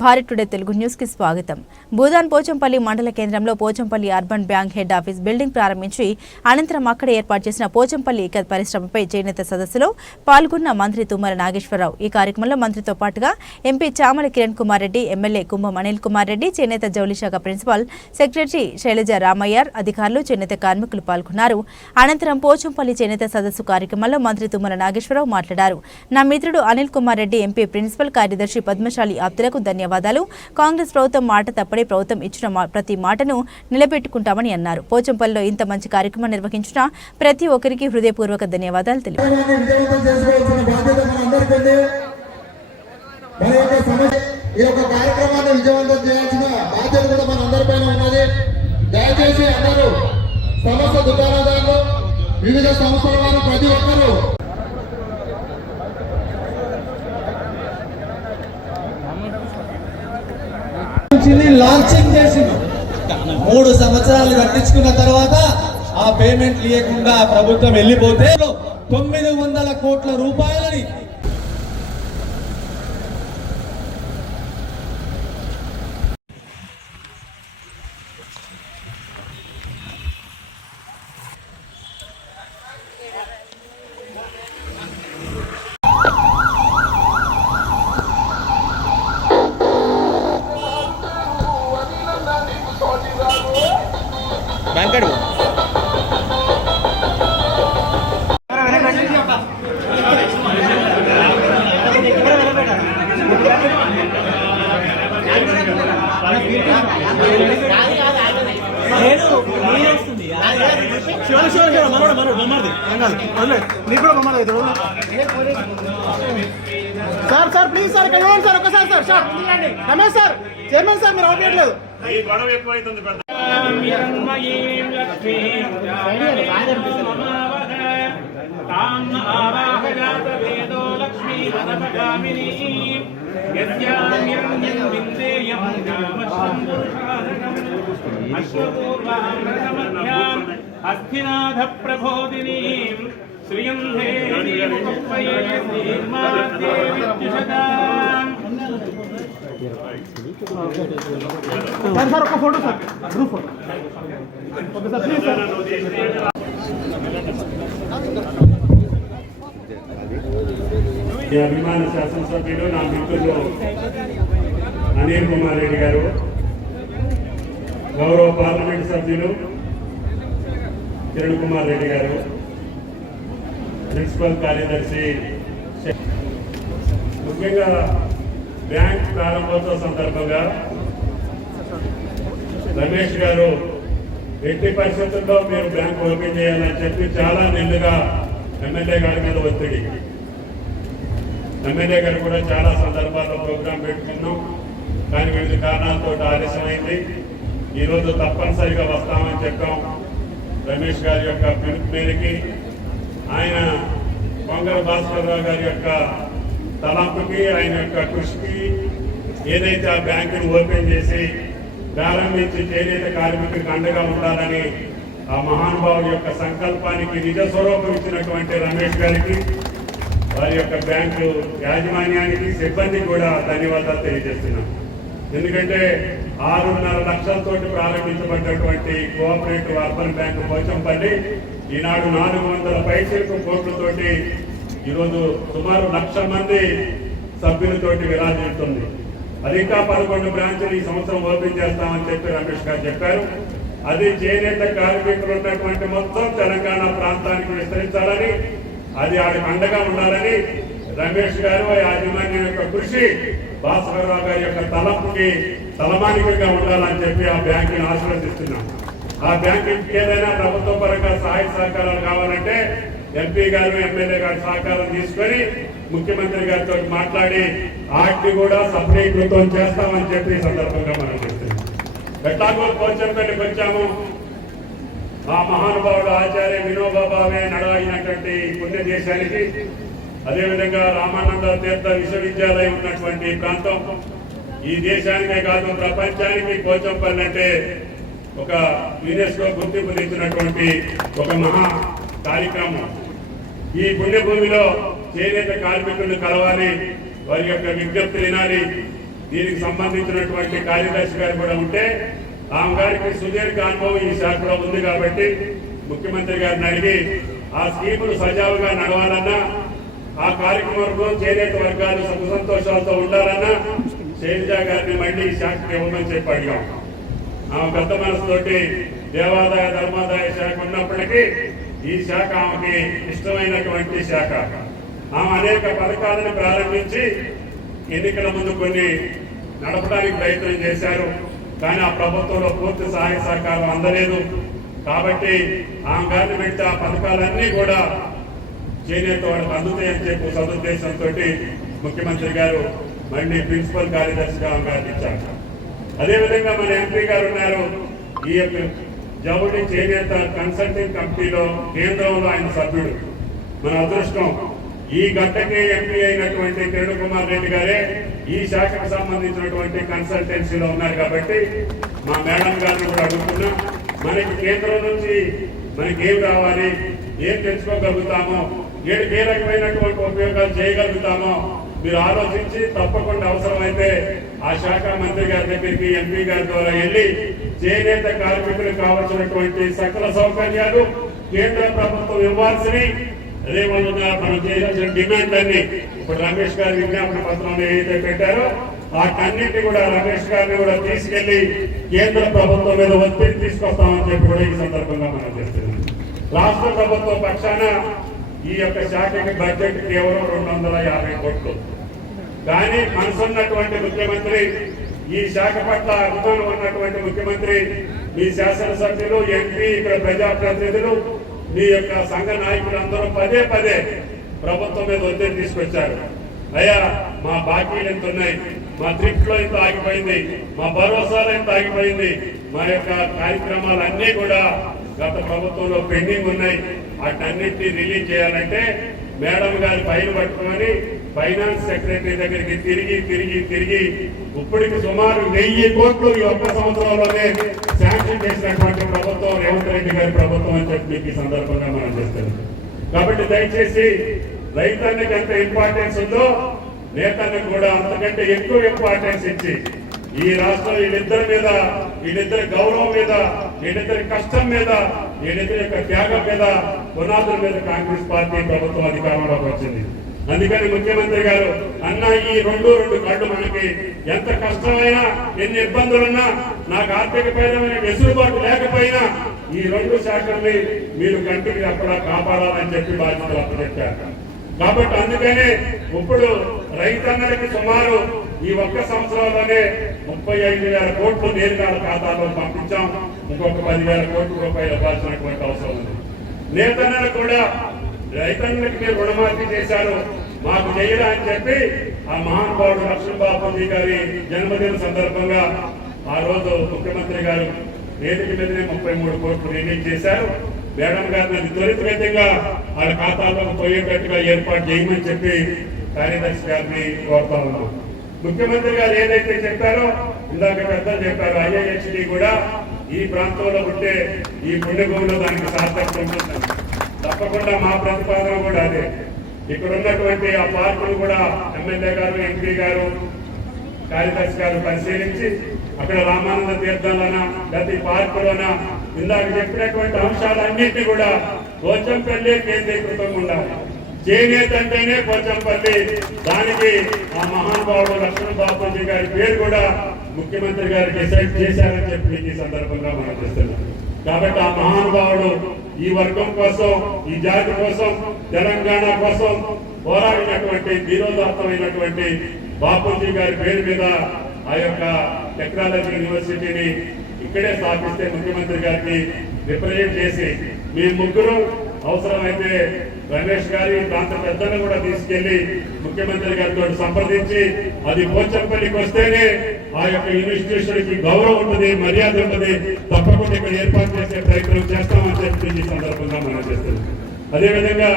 Bharat today Telugu న్యూస్కి స్వాగతం. భూదాన్ పోచంపల్లి మండల కేంద్రంలో Pochampally urban bank head office building ప్రారంభించి అనంతరం అక్కడ ఏర్పాటు చేసిన పోచంపల్లి ఇక పరిశ్రమపై చేనేత సదస్సులో పాల్గొన్న మంత్రి తుమ్మల నాగేశ్వరరావు. ఈ కార్యక్రమంలో మంత్రితో పాటుగా ఎంపీ చామల కిరణ్ కుమార్ రెడ్డి ఎమ్మెల్యే కుంభం అనిల్ కుమార్ రెడ్డి చేనేత జౌళి శాఖ ప్రిన్సిపాల్ సెక్రటరీ శైలజ రామయ్యార్ అధికారులు చేనేత కార్మికులు పాల్గొన్నారు. అనంతరం పోచంపల్లి చేనేత సదస్సు కార్యక్రమంలో మంత్రి తుమ్మల నాగేశ్వరరావు మాట్లాడారు. నా మిత్రుడు అనిల్ కుమార్ రెడ్డి ఎంపీ ప్రిన్సిపల్ కార్యదర్శి పద్మశాలి ఆప్తులకు ధన్యవాదాలు. కాంగ్రెస్ ప్రభుత్వం మాట తప్పడే ప్రభుత్వం ఇచ్చిన మా- ప్రతి మాటను నిలబెట్టుకుంటామని అన్నారు. పోచంపల్లిలో ఇంత మంచి కార్యక్రమం నిర్వహించిన ప్రతి ఒక్కరికి హృదయపూర్వక ధన్యవాదాలు తెలిపారు దయచేసి అందరూ సమస్త దుకాణదారులు వివిధ సంస్థల వారు ప్రతి ఒక్కరూ నుంచి చేసిండు. మూడు సంవత్సరాలు కట్టించుకున్న తర్వాత ఆ పేమెంట్ ఇవ్వకుండా ప్రభుత్వం వెళ్ళిపోతే తొమ్మిది వందల కోట్ల రూపాయలని సార్ సార్ ప్లీజ్ సార్ ఇక్కడ చూడండి సార్ ఒకసారి sir shop Ramesh sir chairman sir మీరు ఆపేయట్లేదు ఈ గొడవ ఎక్కువైతుంది పెద్ద అస్థినాథ ప్రబోధిని శ్రియం సార్ సార్ ఒక photo sir group photo okay sir please sir ఈ అభిమాన శాసనసభ్యులు నా మిత్రులు అనిల్ కుమార్ రెడ్డి గారు గౌరవ పార్లమెంట్ సభ్యులు కిరణ్ కుమార్ రెడ్డి గారు ప్రిన్సిపల్ కార్యదర్శి ముఖ్యంగా బ్యాంక్ ప్రారంభోత్సవ సందర్భంగా రమేష్ గారు ఎట్టి పరిస్థితుల్లో మీరు బ్యాంక్ ఓపెన్ చేయాలని చెప్పి చాలా నిండుగా ఎమ్మెల్యే గారి మీద ఒత్తిడి. ఎమ్మెల్యే గారు కూడా చాలా సందర్భాల్లో ప్రోగ్రాం పెట్టుకున్నాం. కానీ వివిధ కారణాలతో ఆలస్యమైంది. ఈరోజు తప్పనిసరిగా వస్తామని చెప్పాం రమేష్ గారి యొక్క పిలుపు మేరకి. ఆయన పొంగల్ భాస్కర్రావు గారి యొక్క తలంపుకి ఆయన యొక్క కృషికి ఏదైతే ఆ బ్యాంకును ఓపెన్ చేసి ప్రారంభించి చేనేత కార్మికులకు అండగా ఉండాలని ఆ మహానుభావుడి యొక్క సంకల్పానికి నిజ స్వరూపం ఇచ్చినటువంటి రమేష్ గారికి వారి యొక్క బ్యాంకు యాజమాన్యానికి సిబ్బంది కూడా ధన్యవాదాలు తెలియజేస్తున్నాం. ఎందుకంటే ఆరున్నర లక్షలతోటి ప్రారంభించబడినటువంటి కోఆపరేటివ్ అర్బన్ బ్యాంకు పోచంపల్లి ఈనాడు నాలుగు వందల పైచేపు కోట్లతోటి ఈరోజు సుమారు లక్ష మంది సభ్యులతోటి విరాజిల్లుతుంది అది ఇంకా పదకొండు బ్రాంచ్లు ఈ సంవత్సరం ఓపెన్ చేస్తామని చెప్పి రమేష్ గారు చెప్పారు. అది చేనేత కార్మికులు ఉన్నటువంటి మొత్తం తెలంగాణ ప్రాంతానికి విస్తరించాలని అది ఆడికి అండగా ఉండాలని రమేష్ గారు యాజమాన్యం యొక్క కృషి భాస్కరరావు గారి యొక్క తలపుకి తలమానికంగా ఉండాలని చెప్పి ఆ బ్యాంకుని ఆశీర్వదిస్తున్నాం ఆ బ్యాంకు ఏదైనా ప్రభుత్వ పరంగా సహాయ సహకారాలు కావాలంటే ఎంపీ గారు ఎమ్మెల్యే గారు సహకారం తీసుకొని ముఖ్యమంత్రి గారితో మాట్లాడి వాటిని కూడా సపరీకృతం చేస్తామని చెప్పి ఈ సందర్భంగా మనం చెప్తున్నాం. ఎట్లాగో పోచంపల్లికి వచ్చాము. ఆ మహానుభావుడు ఆచార్య వినోబా భావే నడవైనటువంటి పుణ్యదేశానికి అదేవిధంగా రామానంద తీర్థ విశ్వవిద్యాలయం ఉన్నటువంటి ప్రాంతం. ఈ దేశానికే కాదు ప్రపంచానికి పోచంపల్లి అంటే ఒక యునెస్కో గుర్తింపు తెచ్చినటువంటి ఒక మహా కార్యక్రమం. ఈ పుణ్యభూమిలో చేనేత కార్మికులను కలవాలి వారి యొక్క విజ్ఞప్తి వినాలి. దీనికి సంబంధించినటువంటి కార్యదర్శి గారు కూడా ఉంటే ఆమె గారికి సుదీర్ఘ అనుభవం ఈ శాఖలో ఉంది కాబట్టి ముఖ్యమంత్రి గారిని అడిగి ఆ స్కీములు సజావుగా నడవాలన్నా ఆ కార్యక్రమంలో చేనేత వర్గాలు సుఖ సంతోషాలతో ఉండాలన్నా శైలజ గారిని మళ్ళీ ఈ శాఖకి ఇవ్వమని చెప్పి అడిగాం. ఆమె పెద్ద మనసుతోటి దేవాదాయ ధర్మాదాయ శాఖ ఉన్నప్పటికీ ఈ శాఖ ఆమెకి ఇష్టమైనటువంటి శాఖ. ఆమె అనేక పథకాలను ప్రారంభించి ఎన్నికల ముందు కొన్ని నడపడానికి ప్రయత్నం చేశారు. కానీ ఆ ప్రభుత్వంలో పూర్తి సహాయ సహకారం అందలేదు. కాబట్టి ఆమె గారిని పెట్టి ఆ పథకాలన్నీ కూడా చేనేత వాళ్ళకి అందుతాయని చెప్పి సదుద్దేశంతో ముఖ్యమంత్రి గారు మళ్ళీ ప్రిన్సిపల్ కార్యదర్శిగా ఆమె గారిని ఇచ్చారు. అదేవిధంగా మన ఎంపీ గారు ఉన్నారు. ఈ యొక్క జవుడి చేనేత కన్సల్టింగ్ కంపెనీలో కేంద్రంలో ఆయన సభ్యుడు. మన అదృష్టం ఈ గంటకే ఎంపీ అయినటువంటి కిరణ్ కుమార్ రెడ్డి గారే ఈ శాఖకు సంబంధించినటువంటి కన్సల్టెన్సీలో ఉన్నారు కాబట్టి మా మేడం గారిని కూడా అడుగుతున్నా మనకి కేంద్రం నుంచి మనకి ఏం రావాలి ఏం తెచ్చుకోగలుగుతామో ఏ రకమైనటువంటి ఉపయోగాలు చేయగలుగుతామో మీరు ఆలోచించి తప్పకుండా అవసరమైతే ఆ శాఖ మంత్రి గారి దగ్గరికి ఎంపీ గారి ద్వారా వెళ్ళి చేనేత కార్మికులకు కావలసినటువంటి సకల సౌకర్యాలు కేంద్ర ప్రభుత్వం ఇవ్వాల్సినవి. అదేవిధంగా మనం చేయాల్సిన డిమాండ్ అన్ని ఇప్పుడు రమేష్ గారి విజ్ఞాపన పత్రంలో ఏదైతే పెట్టారో వాటన్నింటినీ కూడా రమేష్ గారిని కూడా తీసుకెళ్ళి కేంద్ర ప్రభుత్వం మీద ఒత్తిడి తీసుకొస్తామని చెప్పి కూడా ఈ సందర్భంగా మనం చేస్తున్నాం రాష్ట్ర ప్రభుత్వం పక్షాన ఈ యొక్క శాఖకి బడ్జెట్ కేవలం రెండు వందల యాభై కోట్లు. కానీ మనసున్నటువంటి ముఖ్యమంత్రి ఈ శాఖ పట్ల అభిమానం ఉన్నటువంటి ముఖ్యమంత్రి మీ శాసనసభ్యులు ఎంపీ ఇక్కడ ప్రజాప్రతినిధులు మీ యొక్క సంఘ నాయకులు అందరూ పదే పదే ప్రభుత్వం మీద ఒత్తిడి తీసుకొచ్చారు. అయ్యా మా బాకీలు ఎంత ఉన్నాయి మా త్రిప్లో ఎంత ఆగిపోయింది మా భరోసాలు ఎంత ఆగిపోయింది మా యొక్క కార్యక్రమాలు అన్నీ కూడా గత ప్రభుత్వంలో పెండింగ్ ఉన్నాయి. వాటన్నిటిని రిలీజ్ చేయాలంటే మేడం గారి పైన పట్టుకొని ఫైనాన్స్ సెక్రటరీ దగ్గరికి తిరిగి తిరిగి తిరిగి ఇప్పటికి సుమారు వెయ్యి కోట్లు ఈ ఒక్క సంవత్సరంలోనే శాంక్షన్ చేసినటువంటి ప్రభుత్వం రేవంత్ రెడ్డి గారి ప్రభుత్వం అని చెప్పి మీకు ఈ సందర్భంగా మనం చేస్తాం కాబట్టి దయచేసి రైతానికి ఎంత ఇంపార్టెన్స్ ఉందో నేతలకు కూడా అంతకంటే ఎక్కువ ఇంపార్టెన్స్ ఇచ్చి ఈ రాష్ట్రం వీళ్ళిద్దరి మీద వీళ్ళిద్దరి గౌరవం మీద వీళ్ళిద్దరి కష్టం మీద వీళ్ళిద్దరి యొక్క త్యాగం మీద పునాదుల మీద కాంగ్రెస్ పార్టీ ప్రభుత్వం అధికారంలోకి వచ్చింది. అందుకని ముఖ్యమంత్రి గారు అన్న ఈ రెండు రెండు కళ్ళు మనకి ఎంత కష్టమైనా ఎన్ని ఇబ్బందులున్నా నాకు ఆర్థికపరమైన వెసులుబాటు లేకపోయినా ఈ రెండు శాఖల్ని మీరు కంటికి అక్కడ కాపాడాలని చెప్పి బాధ్యతలు అప్పచెప్పారు కాబట్టి అందుకనే ఇప్పుడు రైతన్నలకి సుమారు ఈ ఒక్క సంవత్సరంలోనే ముప్పై ఐదు వేల కోట్లు నేరుగా ఖాతాలో పంపించాం. ఇంకొక పదివేల కోట్ల రూపాయలు ఇవ్వాల్సినటువంటి అవసరం ఉంది. నేతన్నలు కూడా రైతన్నలకి మీరు రుణమాఫీ చేశారు. మాకు చేయరా అని చెప్పి ఆ మహానుభావుడు లక్ష్మణ్ బాపూజీ గారి జన్మదిన సందర్భంగా ఆ రోజు ముఖ్యమంత్రి గారు వేదిక మీదనే ముప్పై మూడు కోట్లు రిలీజ్ చేశారు. మేడం గారిని త్వరితగతిగా వాళ్ళ ఖాతాలో పోయేటట్టుగా ఏర్పాటు చేయమని చెప్పి కార్యదర్శి గారిని కోరుతా ఉన్నాం. ముఖ్యమంత్రి గారు ఏదైతే చెప్పారో ఇందాక పెద్దలు చెప్పారు ఐఐహెచ్డి కూడా ఈ ప్రాంతంలో ఉంటే ఈ పుణ్యభూమిలో దానికి సార్థకత ఉంటుంది తప్పకుండా మా ప్రతిపాదన కూడా అదే. ఇక్కడ ఉన్నటువంటి ఆ పార్కులు కూడా ఎమ్మెల్యే గారు ఎంపీ గారు కార్యదర్శి గారు పరిశీలించి అక్కడ రామానంద తీర్థాలన ప్రతి పార్కులోన ఇందాక చెప్పినటువంటి అంశాలన్నింటినీ కూడా పోచంపల్లి కేంద్రీకృతంగా ఉండాలి. చేనేత అంటేనే పోచంపల్లి దానికి ఆ మహానుభావుడు లక్ష్మణ బాపూజీ గారి పేరు కూడా ముఖ్యమంత్రి గారు డిసైడ్ చేశారని చెప్పి ఈ సందర్భంగా మనం చేస్తున్నాం కాబట్టి ఆ మహానుభావుడు ఈ వర్గం కోసం ఈ జాతి కోసం తెలంగాణ కోసం పోరాడినటువంటి ధీరోదాత్తమైనటువంటి బాపూజీ గారి పేరు మీద ఆ యొక్క టెక్నాలజీ యూనివర్సిటీని ఇక్కడే స్థాపిస్తే ముఖ్యమంత్రి గారికి రిప్రజెంట్ చేసి మీ ముగ్గురు అవసరమైతే రమేష్ గారి ప్రాంత పెద్దలను కూడా తీసుకెళ్ళి ముఖ్యమంత్రి గారితో సంప్రదించి అది పోచంపల్లికి వస్తేనే ఆ యొక్క ఇన్స్టిట్యూషన్కి గౌరవం ఉంటుంది మర్యాద ఉంటుంది. తప్పకుండా ఇక్కడ ఏర్పాటు చేసే ప్రయత్నం చేస్తామని చెప్పి ఈ సందర్భంగా మనం చేస్తున్నాం. అదేవిధంగా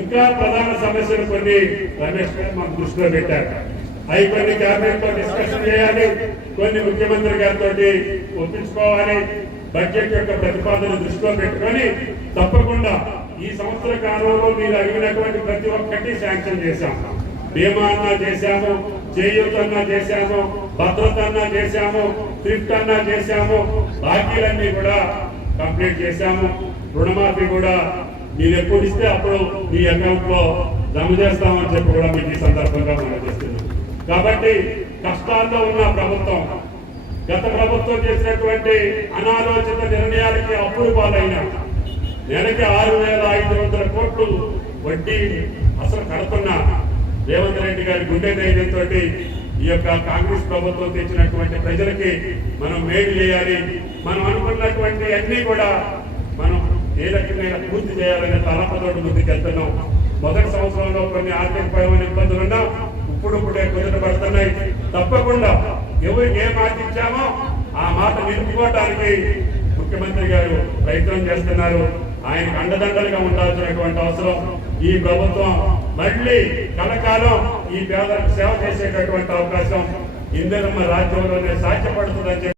ఇంకా ప్రధాన సమస్యలు కొన్ని రమేష్ గారు మాకు దృష్టిలో పెట్టారు. అవి కొన్ని క్యాబినెట్తో డిస్కషన్ చేయాలి కొన్ని ముఖ్యమంత్రి గారితో ఒప్పించుకోవాలి బడ్జెట్ యొక్క ప్రతిపాదన దృష్టిలో పెట్టుకొని తప్పకుండా ఈ సంవత్సర కాలంలో మీరు అడిగినటువంటి ప్రతి ఒక్కటి శాంక్షన్ చేశాం బీమా అన్నా చేశాము చేయూతన్నా చేశాము భద్రత అన్నా చేశాము థ్రిఫ్ట్ అన్నా చేశాము బాకీలన్నీ కూడా కంప్లీట్ చేశాము. రుణమాఫీ కూడా మీరు ఎప్పుడు ఇస్తే అప్పుడు మీ అకౌంట్లో జమ చేస్తామని చెప్పి కూడా మీకు ఈ సందర్భంగా మనం చేస్తున్నాం. కాబట్టి కష్టాల్లో ఉన్న ప్రభుత్వం గత ప్రభుత్వం చేసినటువంటి అనాలోచిత నిర్ణయాలకి అప్పుడు పాలైన నెలకి ఆరు వేల ఐదు వందల కోట్లు వడ్డీ అసలు కడుతున్న. రేవంత్ రెడ్డి గారి గుండె ధైర్యంతో ఈ యొక్క కాంగ్రెస్ ప్రభుత్వం తెచ్చినటువంటి ప్రజలకి మనం మేలు చేయాలి. మనం అనుకున్నటువంటి అన్ని కూడా మనం ఏ రకమైన పూర్తి చేయాలనే తలపతోటి ముందుకు వెళ్తున్నాం మొదటి సంవత్సరంలో కొన్ని ఆర్థికపరమైన ఇబ్బందులున్నా ఇప్పుడు ఇప్పుడే కుదుట పడుతున్నాయి. తప్పకుండా ఎవరికి ఏ మాట ఇచ్చామో ఆ మాట నిలుపుకోవటానికి ముఖ్యమంత్రి గారు ప్రయత్నం చేస్తున్నారు. ఆయనకు అండదండలుగా ఉండాల్సినటువంటి అవసరం. ఈ ప్రభుత్వం మళ్ళీ కలకాలం ఈ పేదలకు సేవ చేసేటటువంటి అవకాశం ఇందిరమ్మ రాజ్యంలోనే సాధ్యపడుతుందని చెప్పి